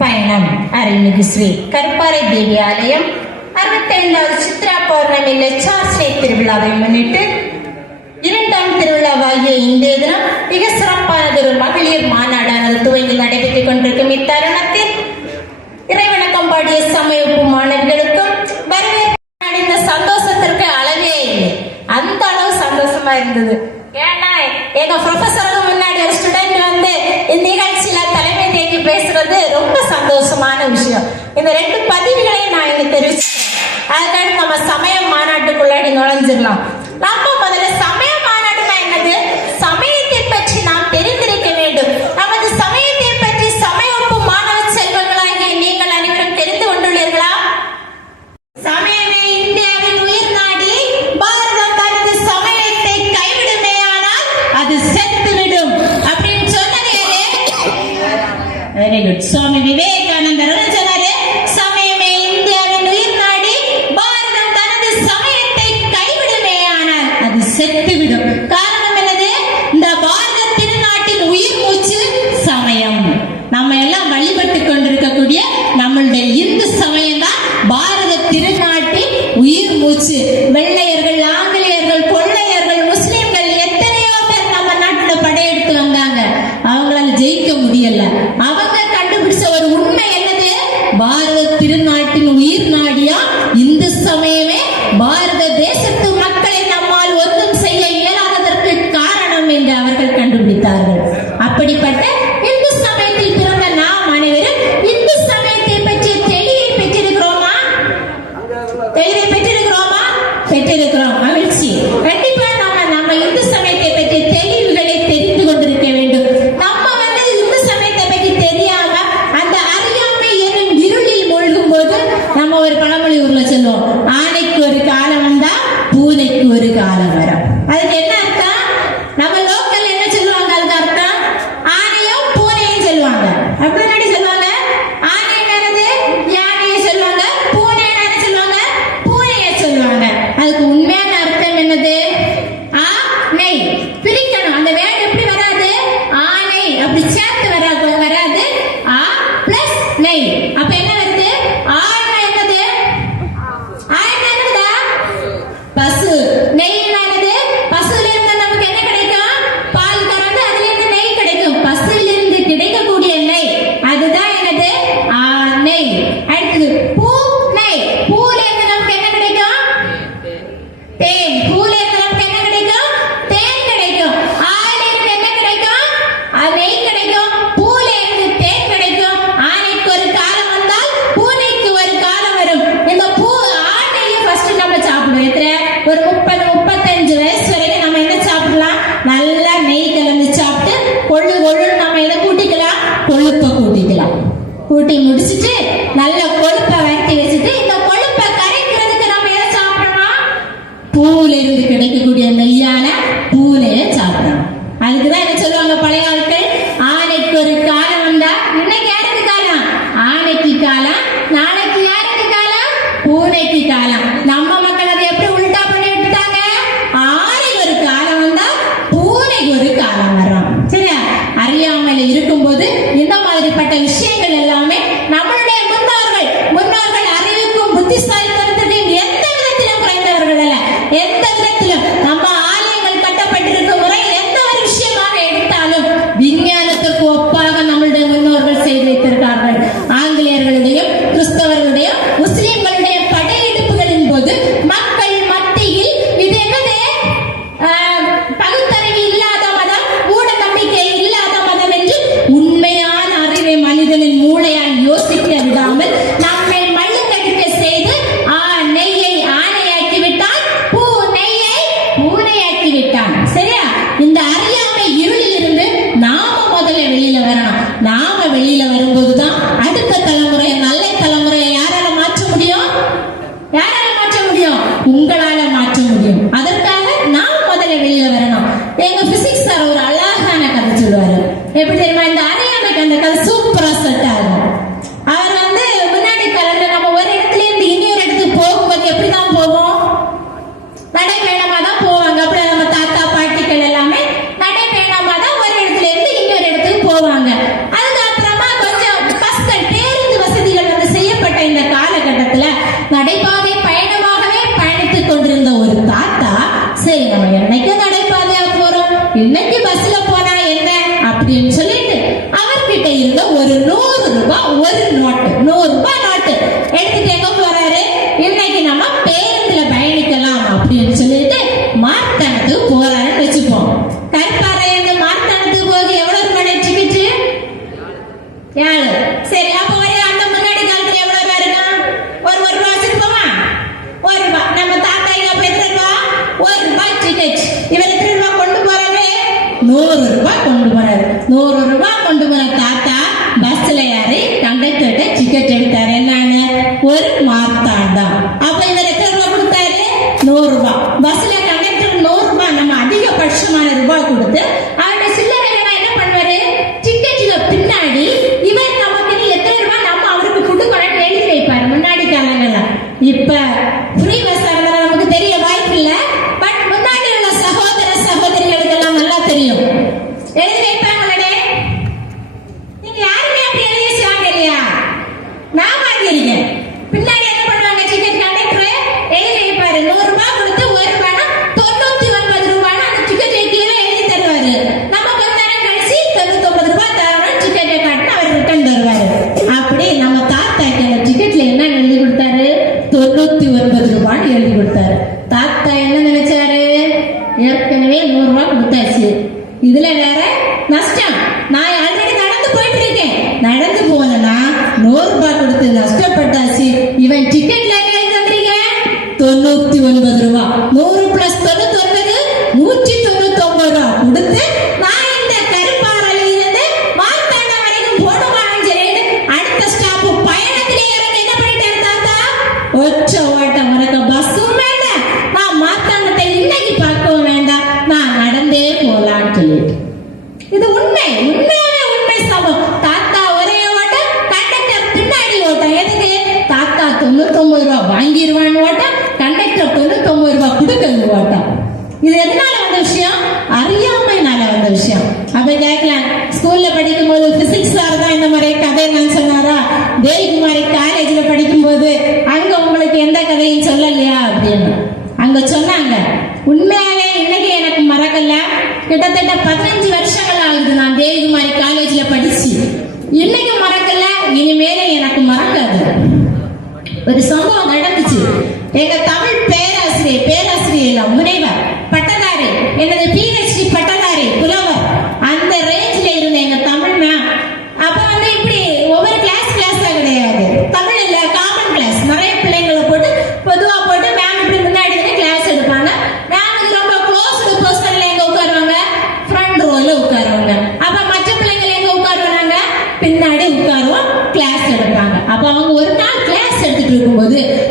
பயணம். அருள்மிகு ஸ்ரீ கற்பாறை தேவி ஆலயம். அறுபத்தைந்தாவது சித்ரா பௌர்ணமி லட்சாஸ்ரீ திருவிழாவை முன்னிட்டு இரண்டாம் திருவிழாவாகிய இன்றைய தினம் மிக சிறப்பானது ஒரு மகளிர் மாநாடானது துவங்கி நடைபெற்றுக் கொண்டிருக்கும் இத்தருணத்தில் இறைவணக்கம் பாடிய சமயப்பு மாணவர்களுக்கும் வரவேற்பு சந்தோஷம் சந்தோஷமா இருந்தது. ஏன்னா எங்க ப்ரொஃபஸருக்கு முன்னாடி ஒரு ஸ்டூடெண்ட் வந்து இந்த நிகழ்ச்சியில தலைமை தேக்கி பேசுறது ரொம்ப சந்தோஷமான விஷயம். இந்த ரெண்டு பதிவுகளையும் நான் இங்க தெரிவிச்சேன் அதுக்காக நம்ம சமயம் மாநாட்டுக்குள்ளாடி நுழைஞ்சிடலாம். நம்ம முதல்ல சமயம் இருக்கும் போது இந்த மாதிரிப்பட்ட விஷயங்கள் எல்லாமே வெளியில வரும்போது தான் அடுத்த தலைமுறை நல்ல தலைமுறையை யாரால மாற்ற முடியும்? யாரால மாற்ற முடியும்? உங்களால மாற்ற முடியும். அதற்காக நாம் முதல்ல வெளியில வரணும். எங்க பிசிக்ஸ் சார் ஒரு அழகான கதை சொல்லுவாரு. எப்படி ஒரு நூறு ரூபாய் ஒரு நோட்டு 一百。கிளாஸ்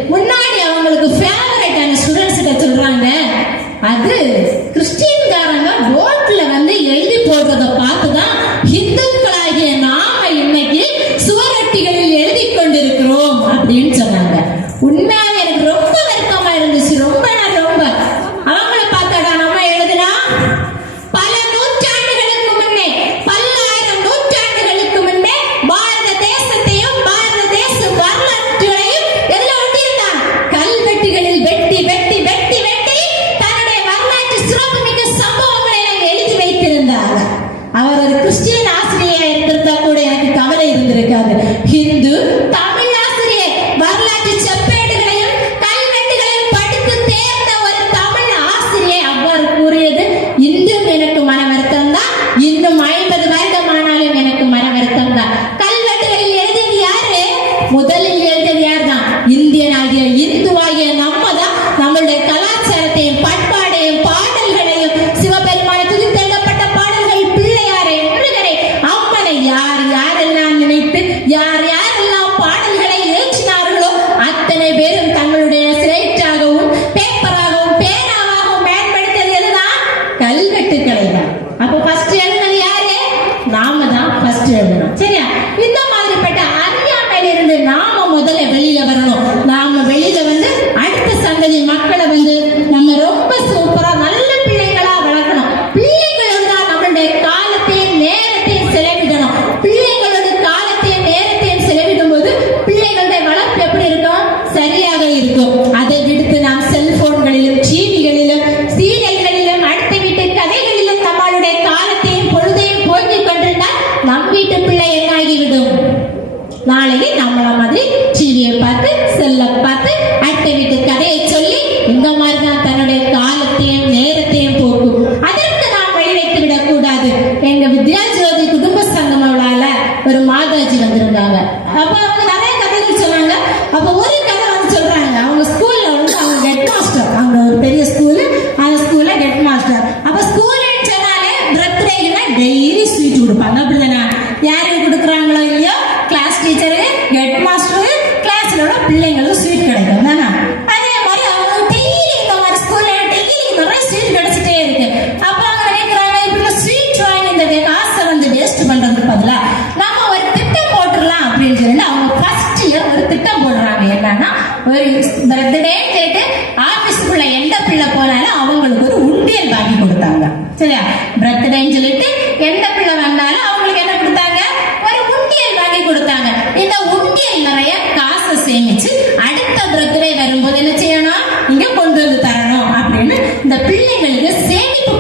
இந்த பிள்ளைங்களுக்கு சேமிப்பு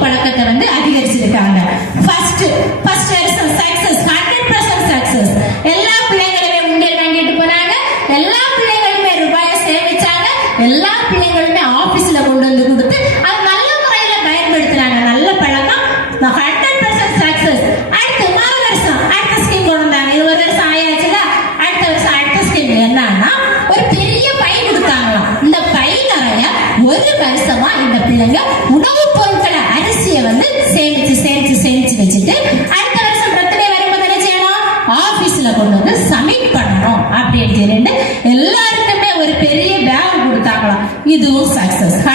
with your success.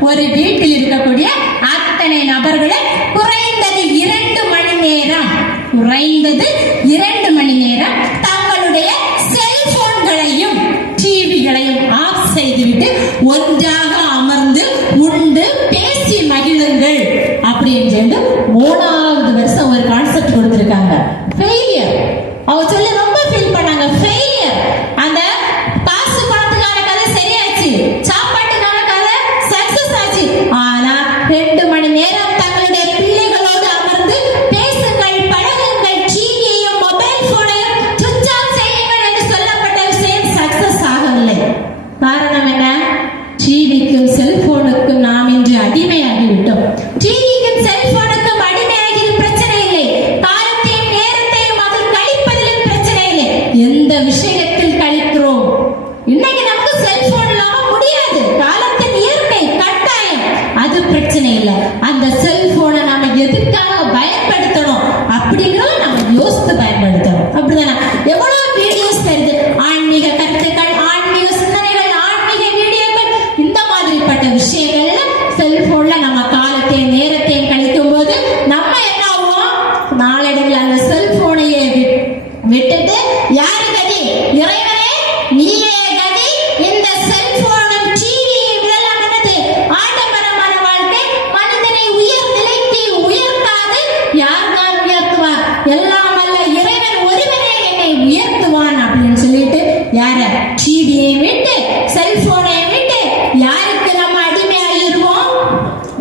ஒரு வீட்டில் இருக்கக்கூடிய அத்தனை நபர்களும்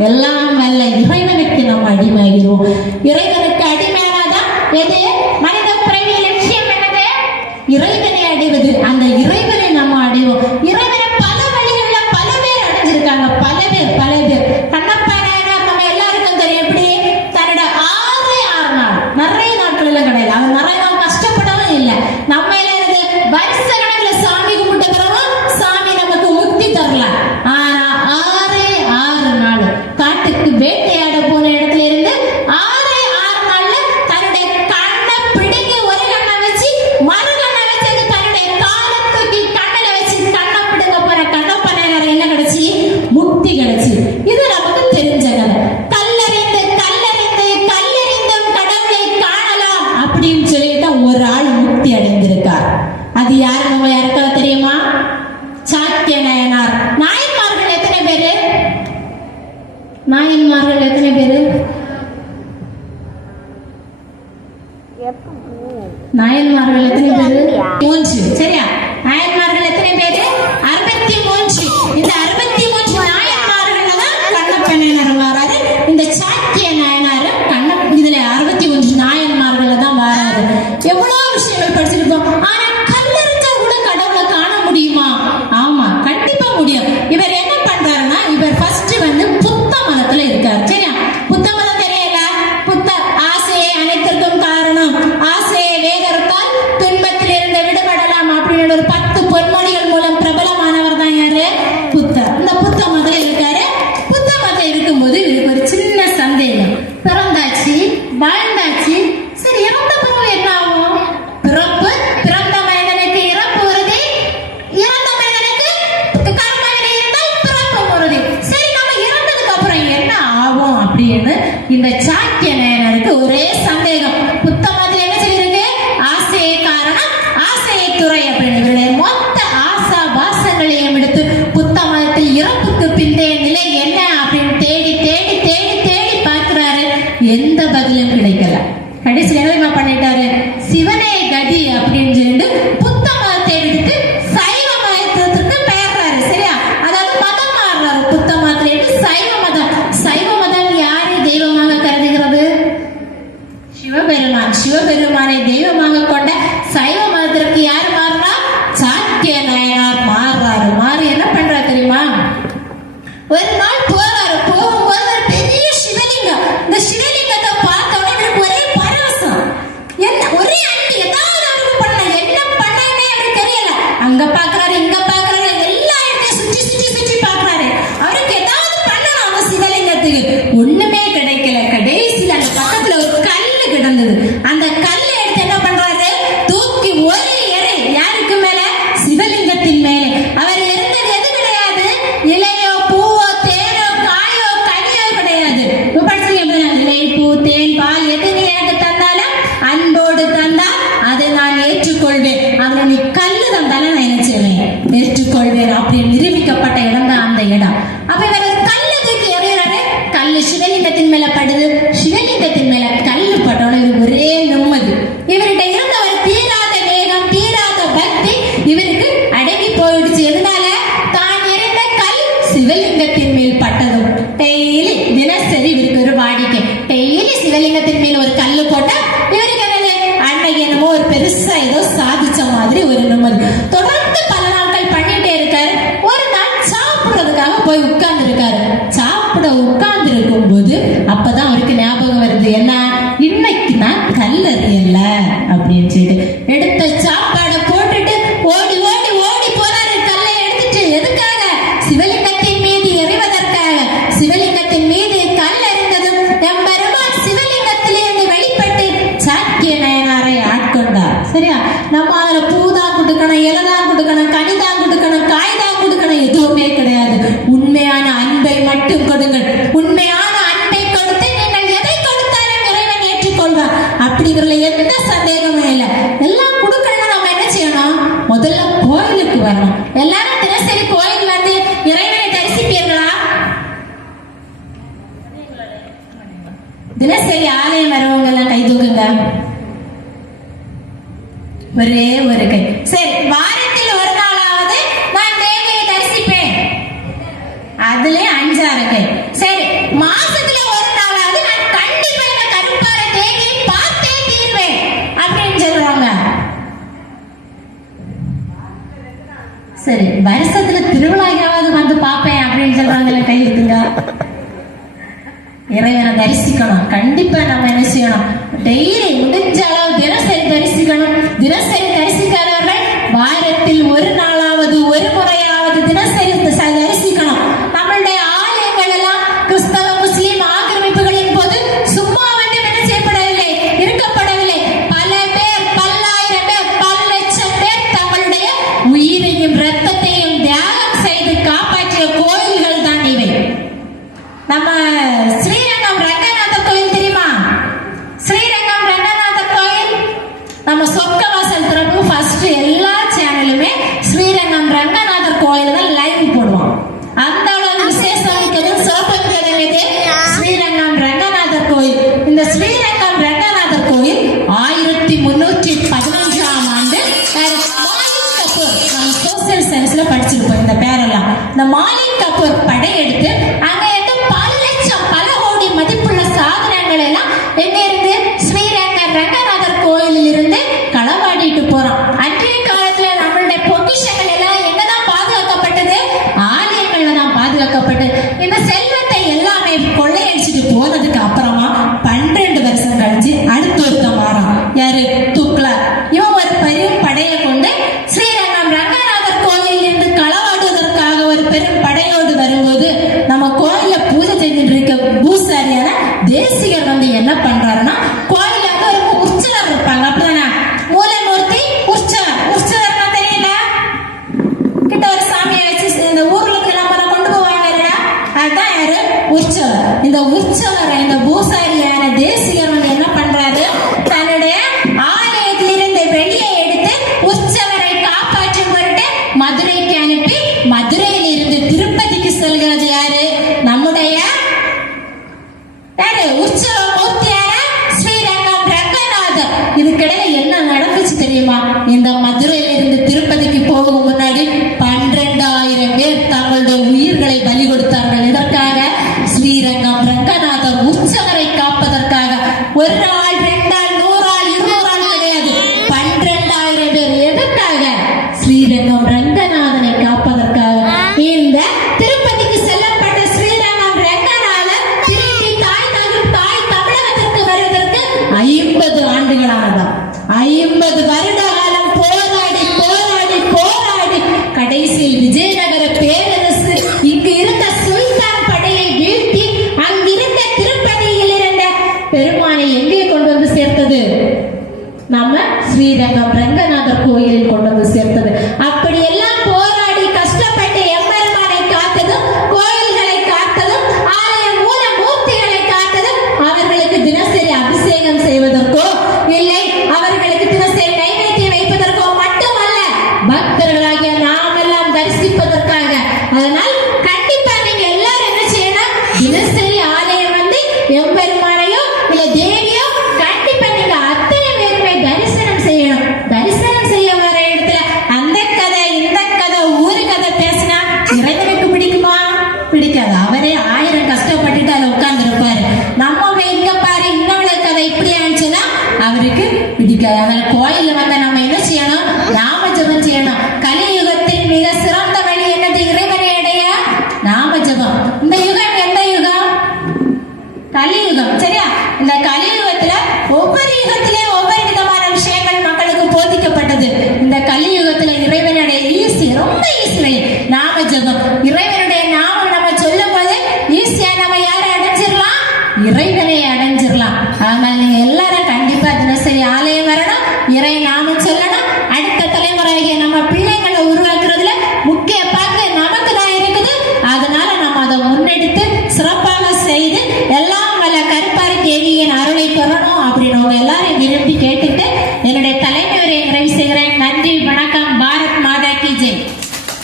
¡Hola! எனக்கு ஒரே சந்தேகம். புத்தம் நாராயணாரை சரி வருஷத்துல திருவிழாக்காவது வந்து பாப்பேன் அப்படின்னு சொல்றாங்கல்ல கை எடுத்துங்க. இறைவனை தரிசிக்கணும். கண்டிப்பா நம்ம என்ன செய்யணும்? டெய்லி முடிஞ்ச அளவு தினசரி தரிசிக்கணும். தினசரி தரிசிக்காதவர்கள் வாரத்தில் ஒரு நாளாவது ஒரு முறை self-therapy first கலியுகம் சரியா இந்த களி